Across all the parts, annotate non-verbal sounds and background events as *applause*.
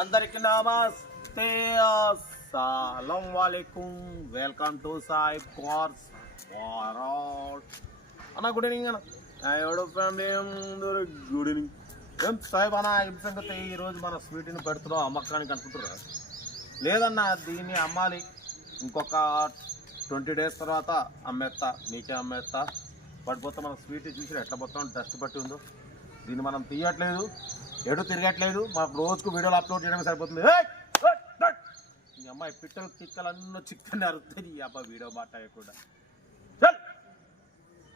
అందరికి నమస్తే. అస్సలం వాలేకుం. వెల్కమ్ టు సాయి కార్స్ అన్న గుడ్ ఈవినింగ్ అన్న. ఎవడో ఫ్యామిలీ? Good evening. ఏం సాయిబ్ అన్న ఏం సంగతి? ఈరోజు మన స్వీట్ని పెడుతున్నాం అమ్మకానికి అనుకుంటున్నా లేదన్న దీన్ని అమ్మాలి. ఇంకొక ట్వంటీ డేస్ తర్వాత అమ్మేస్తా మీకే అమ్మేస్తా. పడిపోతే మన స్వీట్ చూసి ఎట్లా మొత్తం డస్ట్ పట్టి ఉందో. దీన్ని మనం తీయట్లేదు. ఎటు తిరగట్లేదు? మాకు రోజుకు వీడియోలు అప్లోడ్ చేయడం సరిపోతుంది. ఏయ్! ఈ అమ్మాయి పిట్టలు తిక్కలు అన్నీ చిక్కని అరుతుంది ఈ అబ్బాయి వీడియో మాట్లాడకుండా.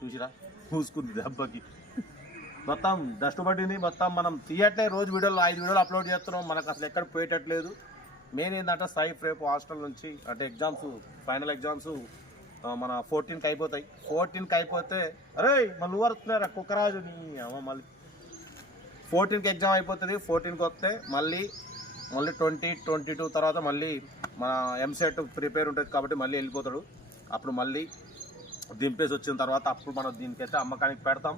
చూసిరా? చూసుకుంది దెబ్బకి. మొత్తం డస్ట్ పట్టింది. మొత్తం మనం తీయట్లే రోజు వీడియోలు ఐదు వీడియోలు అప్లోడ్ చేస్తున్నాం. మనకు అసలు ఎక్కడ పోయేటట్లేదు. మెయిన్ ఏంటంటే సైఫ్ రేపు హాస్టల్ నుంచి అంటే ఎగ్జామ్స్ ఫైనల్ ఎగ్జామ్స్ మన ఫోర్టీన్కి అయిపోతాయి. ఫోర్టీన్కి అయిపోతే అరే మళ్ళీ వరుతున్నారా కుక్కరాజు నీ అమ్మ మళ్ళీ. ఫోర్టీన్కి ఎగ్జామ్ అయిపోతుంది. ఫోర్టీన్కి వస్తే మళ్ళీ మళ్ళీ ట్వంటీ ట్వంటీ టూ తర్వాత మళ్ళీ మన ఎంసెట్ ప్రిపేర్ ఉంటుంది కాబట్టి మళ్ళీ వెళ్ళిపోతాడు. అప్పుడు మళ్ళీ దింపేసి వచ్చిన తర్వాత అప్పుడు మనం దీనికైతే అమ్మకానికి పెడతాం.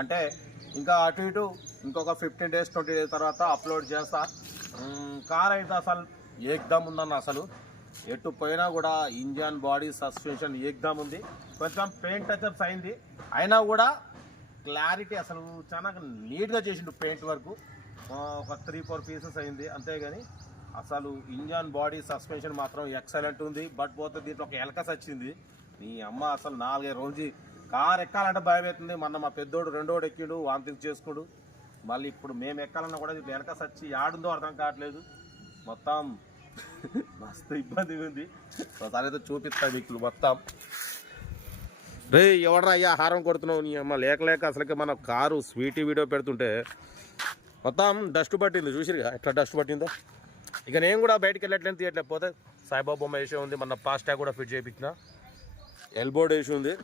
అంటే ఇంకా అటు ఇటు ఇంకొక ఫిఫ్టీన్ డేస్ ట్వంటీ డేస్ తర్వాత అప్లోడ్ చేస్తా. కార్ అయితే అసలు ఏకదమ్ ఉందన్న అసలు. ఎటు పోయినా కూడా ఇంజన్ బాడీ సస్పెన్షన్ ఏకదమ్ ఉంది. కొంచెం పెయింట్ టచ్అప్స్ అయింది. అయినా కూడా క్లారిటీ అసలు చాలా నీట్గా చేసిండు పెయింట్ వర్క్. ఒక త్రీ ఫోర్ పీసెస్ అయింది అంతేగాని అసలు ఇంజన్ బాడీ సస్పెన్షన్ మాత్రం ఎక్సలెంట్ ఉంది. బట్ పోతే దీంట్లో ఒక ఎలకస్ వచ్చింది. నీ అమ్మ అసలు నాలుగైదు రోజు కార్ ఎక్కాలంటే భయం అవుతుంది మొన్న మా పెద్దోడు రెండోడు ఎక్కిడు వాంతింగ్ చేసుకుడు. మళ్ళీ ఇప్పుడు మేము ఎక్కాలన్నా కూడా ఇది ఎలకస్ వచ్చి ఆడుందో అర్థం కావట్లేదు. మొత్తం *laughs* మస్తు ఇబ్బంది ఉంది. ఒకసారి అయితే చూపిస్తా మీకు మొత్తం. రే ఎవడరా అయ్యా హారం కొడుతున్నావు నీ అమ్మ? లేక లేక అసలుకి మన కారు స్వీటీ వీడియో పెడుతుంటే మొత్తం డస్ట్ పట్టింది చూసిరుగా? ఎట్లా డస్ట్ పట్టిందో? ఇక నేను కూడా బయటికి వెళ్ళట్లేదు తీయట్లేకపోతే సాయిబాబా బొమ్మ వేసే ఉంది మన పాస్టా కూడా ఫిట్ చేయించిన ఎల్బోర్డ్ వేసి ఉంది.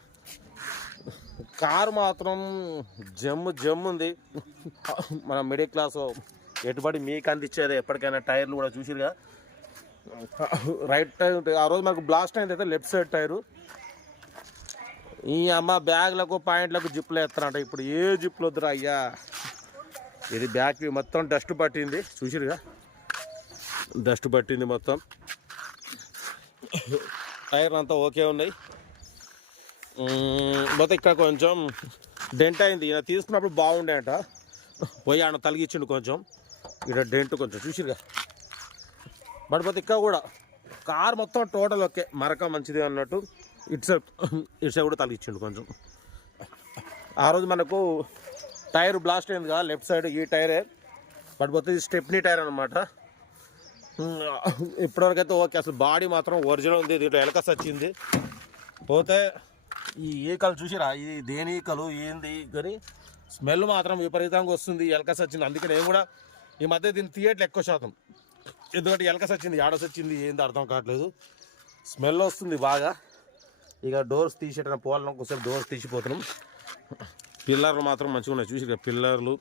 కారు మాత్రం జమ్ము జమ్ము ఉంది. మన మిడిల్ క్లాస్ ఎటుబడి మీకు అందించేది ఎప్పటికైనా టైర్లు కూడా చూసిరుగా? రైట్ టైర్ ఆ రోజు మనకు బ్లాస్ట్ అయింది అయితే లెఫ్ట్ సైడ్ టైరు. ఈ అమ్మ బ్యాగ్లకు పాయింట్లకు జిప్లు వేస్తారంట. ఇప్పుడు ఏ జిప్పులు వద్దురా అయ్యా? ఇది బ్యాగ్ మొత్తం డస్ట్ పట్టింది. చూసిరుగా? డస్ట్ పట్టింది మొత్తం. టైర్ అంతా ఓకే ఉన్నాయి. పోతే ఇక్కడ కొంచెం డెంట్ అయింది. ఈయన తీసుకున్నప్పుడు బాగుండే అంట పోయి ఆయన తలిగిచ్చిండు కొంచెం. ఇక్కడ డెంట్ కొంచెం. చూసిరుగా? బట్ పోతే ఇక్కడ కూడా. కార్ మొత్తం టోటల్ ఓకే. మరక మంచిది అన్నట్టు. ఇటు సైడ్ ఇటు సైడ్ కూడా తలిగించిండు కొంచెం. ఆ రోజు మనకు టైర్ బ్లాస్ట్ అయింది కదా లెఫ్ట్ సైడ్ ఈ టైరే. పడిపోతే ఇది స్టెప్నీ టైర్ అనమాట ఇప్పటివరకు అయితే ఓకే అసలు బాడీ మాత్రం ఒరిజినల్ ఉంది దీంట్లో ఎలకస్ వచ్చింది పోతే ఈ ఈకలు చూసిరా ఇది దేని ఈకలు ఏంది? కానీ స్మెల్ మాత్రం విపరీతంగా వస్తుంది ఎలకస్ వచ్చింది అందుకే నేను కూడా ఈ మధ్య దీన్ని థియేటర్ ఎక్కువ శాతం. ఎందుకంటే ఎలకస్ వచ్చింది ఏడస్ వచ్చింది ఏంది అర్థం కావట్లేదు. స్మెల్ వస్తుంది బాగా. ఇక డోర్స్ తీసేటప్పుడు పోలం ఒకసారి డోర్స్ తీసిపోతున్నాం. పిల్లర్లు మాత్రం మంచిగా ఉన్నాయి. చూసి ఇక పిల్లర్లు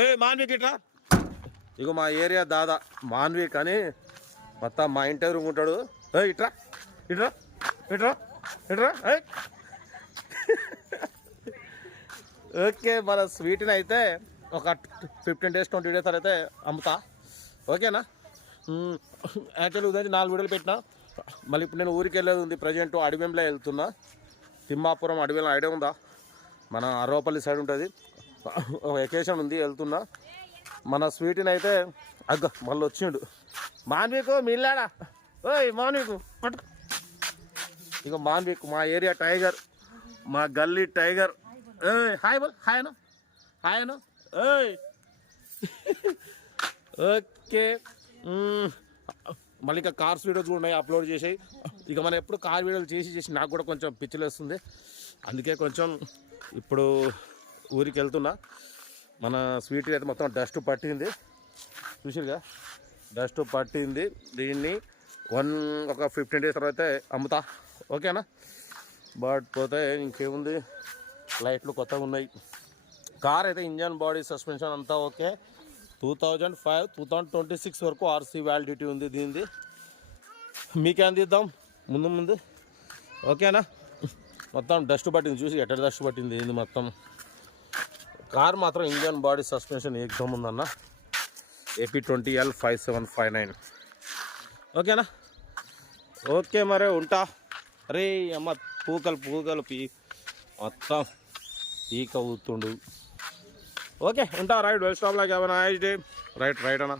ఏ మాన్విక్ ఇట్రా. ఇక మా ఏరియా దాదా మాన్విక్ అని మొత్తం మా ఇంటి రూమ్ ఉంటాడు ఏ ఇట్రా. ఇట్రా. ఇట్రా. ఇట్రా. ఓకే మన స్వీట్ని అయితే ఒక ఫిఫ్టీన్ డేస్ ట్వంటీ డేస్ అయితే అమ్ముతా. ఓకేనా? యాక్చువల్లీ ఉదయం నాలుగు వీడియోలు పెట్టినా. మళ్ళీ ఇప్పుడు నేను ఊరికి వెళ్ళేది ఉంది. ప్రజెంట్ అడవింలో వెళ్తున్నా. తిమ్మాపురం అడవిలో ఐడియా ఉందా? మన అరవపల్లి సైడ్ ఉంటుంది. ఒక వెకేషన్ ఉంది వెళ్తున్నా. మన స్వీట్ని అయితే అగ్గ మళ్ళీ వచ్చిండు. మాన్వికు మిల్లాడా ఓయ్ మాన్వికు. ఇక మాన్వీక్ మా ఏరియా టైగర్ మా గల్లీ టైగర్. ఏయ్ హాయ్ బోల్ హాయ్ అను హాయ్ అను ఏయ్. ఓకే. మళ్ళీ ఇంకా కార్స్ వీడియోస్ కూడా ఉన్నాయి అప్లోడ్ చేసాయి. ఇక మనం ఎప్పుడు కార్ వీడియోలు చేసి చేసి నాకు కూడా కొంచెం పిచ్చిలేస్తుంది. అందుకే కొంచెం ఇప్పుడు ఊరికి వెళ్తున్నా. మన స్వీట్ అయితే మొత్తం డస్ట్ పట్టింది. చూసిరుగా డస్ట్ పట్టింది. దీన్ని వన్ ఒక ఫిఫ్టీన్ డేస్ తర్వాత అమ్ముతా. ఓకేనా? బట్ పోతే ఇంకేముంది? లైట్లు కొత్తగా ఉన్నాయి. కార్ అయితే ఇంజన్ బాడీ సస్పెన్షన్ అంతా okay. Two thousand five two thousand twenty six వరకు ఆర్సీ వ్యాలిడిటీ ఉంది దీనిది. మీకే అందిద్దాం ముందు ముందు. ఓకేనా? మొత్తం డస్ట్ పట్టింది చూసి ఎట్ట డస్ట్ పట్టింది ఏంది మొత్తం? కార్ మాత్రం ఇంజన్ బాడీ సస్పెన్షన్ ఏకదమ్ ఉందన్న. AP twenty L five seven five nine. ఓకేనా? ఓకే మరి ఉంటా. అరే అమ్మ పూకలు పూకలు పీ మొత్తం పీక ఊతుండు ఓకే ఉంటా రైట్ వెల్ స్టాప్ లాగా నైస్ డే రైట్ రైట్ అన్న.